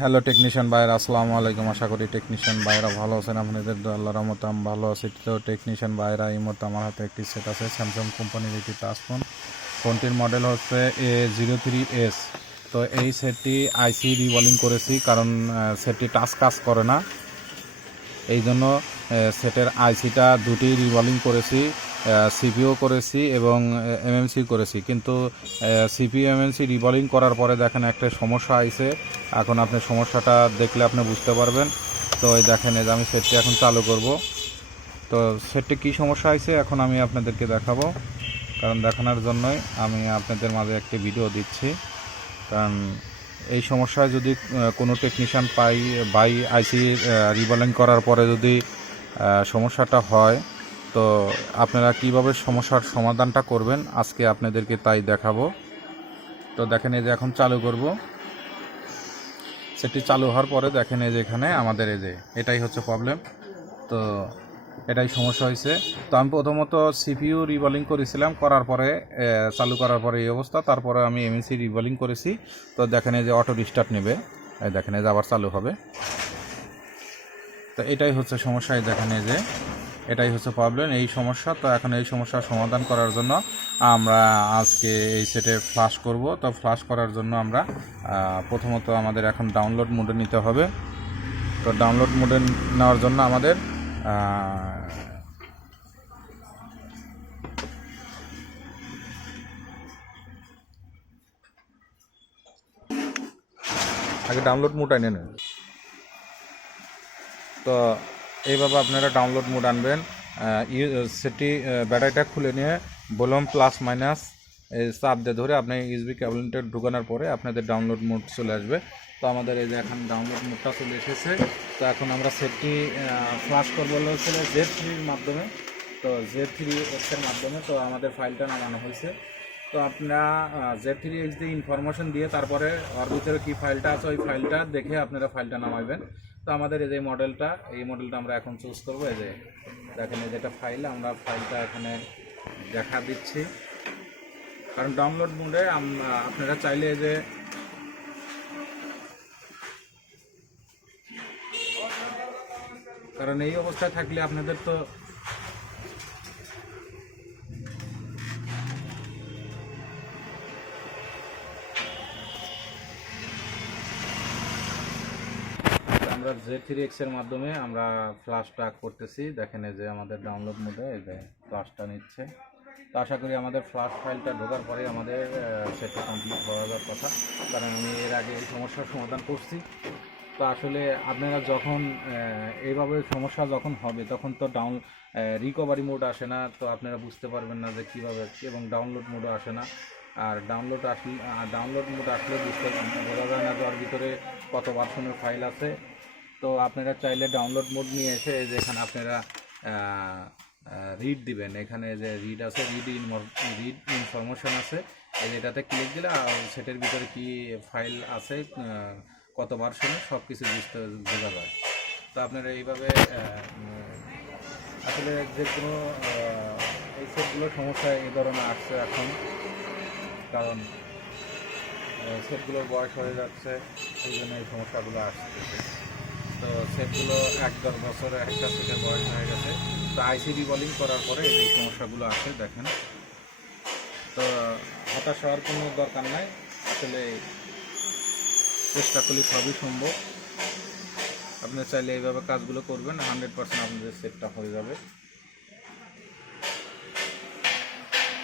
Hello technician ভাইরা, আসসালামু আলাইকুম। আশা করি টেকনিশিয়ান ভাইরা ভালো আছেন। আপনাদের আল্লাহর রহমতে আমি ভালো আছি। তো টেকনিশিয়ান ভাইরা, এই মুহূর্তে আমার হাতে একটি সেট আছে, স্যামসাং কোম্পানির একটি টাচ ফোন। ফোনটির মডেল হচ্ছে A03s। তো এই সেটটি আইসি রিবলিং করেছি, কারণ সেটটি টাচ কাজ করে না। এই জন্য সেটের আইসিটা দুটি রিবলিং করেছি, সিপিও করেছি এবং এমএমসি করেছি। কিন্তু সিপিও এমএমসি রিবলিং করার পরে দেখেন একটা সমস্যা আইছে। এখন আপনি সমস্যাটা দেখলে আপনি বুঝতে পারবেন। তো এই দেখেন, এই যে আমি সেটটি এখন চালু করব। তো সেটটি কী সমস্যা আইছে এখন আমি আপনাদেরকে দেখাবো, কারণ দেখানোর জন্যই আমি আপনাদের মাঝে একটি ভিডিও দিচ্ছি। কারণ এই সমস্যায় যদি কোনো টেকনিশিয়ান বাই আইসি রিবলিং করার পরে যদি সমস্যাটা হয়, তো আপনারা কিভাবে সমস্যার সমাধানটা করবেন আজকে আপনাদেরকে তাই দেখাবো। তো দেখেন, এই যে এখন চালু করব। সেটি চালু হওয়ার পরে দেখেন, এই যে এখানে আমাদের এই যে এটাই হচ্ছে প্রবলেম। তো এটাই সমস্যা হয়েছে। তো আমি প্রথমত সিপিইউ রিবলিং করেছিলাম, করার পরে চালু করার পরে এই অবস্থা। তারপরে আমি এমএসি রিবলিং করেছি। তো দেখেন, এই যে অটো রিস্টার্ট নেবে, এই দেখেন, এই যে আবার চালু হবে। তো এটাই হচ্ছে সমস্যা। এই দেখেন, এই যে এটাই হচ্ছে প্রবলেম, এই সমস্যা। তো এখন এই সমস্যার সমাধান করার জন্য আমরা আজকে এই সেটে ফ্লাশ করব। তো ফ্লাশ করার জন্য আমরা প্রথমত আমাদের এখন ডাউনলোড মোডে নিতে হবে। তো ডাউনলোড মোডে নেওয়ার জন্য আমাদের আগে ডাউনলোড মোড এনে নেন। তো এইভাবে আপনারা ডাউনলোড মোড আনবেন। সেটি ব্যাটারিটা খুলে নিয়ে ভলিউম প্লাস মাইনাস চাপ দিয়ে ধরে আপনি ইউএসবি কেবলটা ঢুকানোর পরে আপনাদের ডাউনলোড মোড চলে আসবে। তো আমাদের এই যে এখন ডাউনলোড মোডটা চলে এসেছে। তো এখন আমরা সেটটি ফ্লাশ করবো হচ্ছে Z3-র মাধ্যমে। তো Z3X-এর মাধ্যমে তো আমাদের ফাইলটা নামানো হয়েছে। তো আপনারা Z3X দিয়ে ইনফরমেশন দিয়ে তারপরে ওর ভিতরে কী ফাইলটা আছে ওই ফাইলটা দেখে আপনারা ফাইলটা নামাবেন। তো আমাদের এই যে মডেলটা, এই মডেলটা আমরা এখন চুজ করবো। এই যে দেখেন, এই যেটা ফাইল, আমরা ফাইলটা এখানে দেখা দিচ্ছি। কারণ ডাউনলোড মোডে আপনারা চাইলে যে কারণ এই অবস্থায় থাকলে আপনাদের তো আমরা Z3X-এর মাধ্যমে আমরা ফ্লাশটা করতেছি। দেখেন, এই যে আমাদের ডাউনলোড মোডে এই যে ফ্লাশটা নিচ্ছে। তো আশা করি আমাদের ফ্লাশ ফাইলটা ঢোকার পরে আমাদের সেটটা কমপ্লিট হওয়ার কথা। কারণ আমি এর আগে এই সমস্যার সমাধান করছি। তো আসলে আপনারা যখন এইভাবে সমস্যা যখন হবে তখন তো রিকভারি মোড আসে না। তো আপনারা বুঝতে পারবেন না যে কীভাবে, এবং ডাউনলোড মোডও আসে না। আর ডাউনলোড মোড আসলে বোঝা যায় না যে ওর ভিতরে কত ভার্সনের ফাইল আছে। তো আপনারা চাইলে ডাউনলোড মোড নিয়ে এসে যেখানে আপনারা রিড দিবেন, এখানে যে রিড আছে, রিড ইনফরমেশন আছে, এটাতে ক্লিক দিলে সেটের ভিতরে কি ফাইল আছে, কত ভার্সনের, সব কিছু বোঝা যায়। তো আপনারা এইভাবে আসলে যে কোনো এই সেটগুলোর সমস্যা এই ধরনের আসছে এখন, কারণ সেটগুলোর বয়স হয়ে যাচ্ছে, এই জন্য এই সমস্যাগুলো আসতেছে। তো সেটগুলো 1-10 বছর একটা সেটের বয়স হয়ে গেছে। তো আইসি রিবলিং করার পরে এই সমস্যাগুলো আসে, দেখেন। তো হতাশ হওয়ার কোনো দরকার নাই, আসলে চেষ্টা করলে সবই সম্ভব। আপনারা চাইলে এইভাবে কাজগুলো করবেন, 100% আপনাদের সেটটা হয়ে যাবে।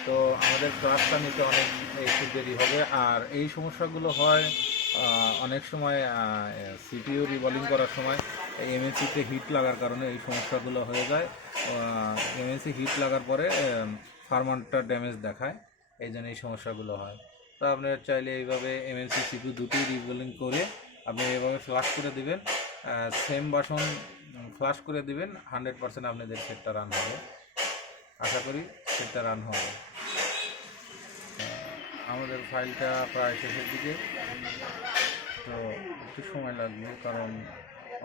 তো আমাদের ক্লাসটা নিতে অনেক একটু দেরি হবে। আর এই সমস্যাগুলো হয় অনেক সময় সিপিইউ রিবলিং করার সময় এমএসিতে হিট লাগার কারণে এই সমস্যাগুলো হয়ে যায়। এমএসি হিট লাগার পরে ফার্মারটা ড্যামেজ দেখায়, এই জন্য এই সমস্যাগুলো হয়। তো আপনারা চাইলে এইভাবে এমএসি সিপিইউ দুটি রিবলিং করে আপনি এইভাবে ফ্লাশ করে দিবেন, সেম বাসন ফ্লাশ করে দিবেন, 100% আপনাদের সেটটা রান হবে। আশা করি সেটটা রান হবে। আমাদের ফাইলটা প্রায় শেষের দিকে, তো একটু সময় লাগবে, কারণ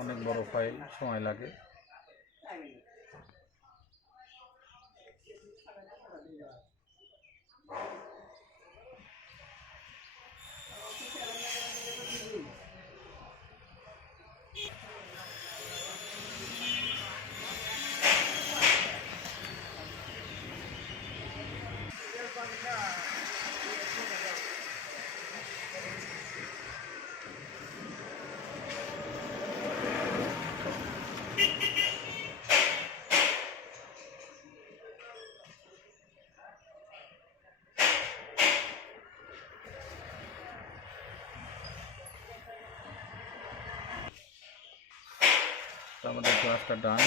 অনেক বড় ফাইল, সময় লাগে। আমাদের ক্লাসটা ডান।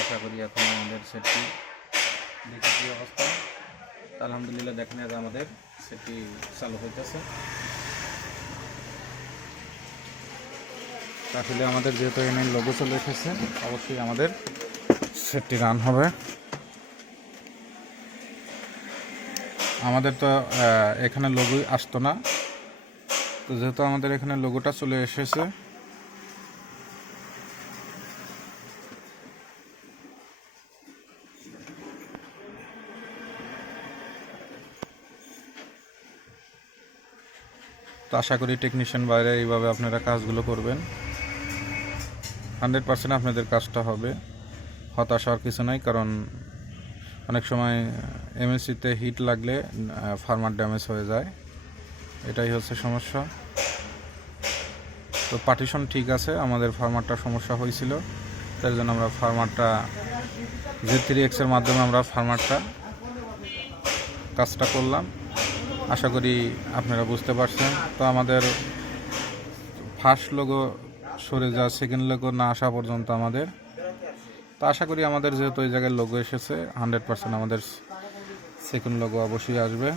আশা করি এখন আমাদের সেটটি দেখি কী অবস্থা। আলহামদুলিল্লাহ দেখেন যে আমাদের সেটটি চালু হইতেছে। আসলে আমাদের যেহেতু এখানে লোগো চলে এসেছে, অবশ্যই আমাদের সেটটি রান হবে। আমাদের তো এখানে লোগো আসতো না, তো যেহেতু আমাদের এখানে লোগোটা চলে এসেছে, তো আশা করি টেকনিশিয়ান বাইরে এইভাবে আপনারা কাজগুলো করবেন। 100% আপনাদের কাজটা হবে, হতাশ হওয়ার কিছু নাই। কারণ অনেক সময় এমএসসিতে হিট লাগলে ফার্মার ড্যামেজ হয়ে যায়, এটাই হচ্ছে সমস্যা। তো পার্টিশন ঠিক আছে, আমাদের ফার্মারটা সমস্যা হয়েছিল, তার জন্য আমরা ফার্মারটা A03s এর মাধ্যমে আমরা ফার্মারটা কাজটা করলাম। আশা করি আপনারা বুঝতে পারছেন। তো আমাদের ফার্স্ট লোগো সরে যাওয়া, সেকেন্ড লোগো না আসা পর্যন্ত আমাদের, তো আশা করি আমাদের যেহেতু এই জায়গায় লোগো এসেছে, 100% আমাদের সেকেন্ড লোগো অবশ্যই আসবে।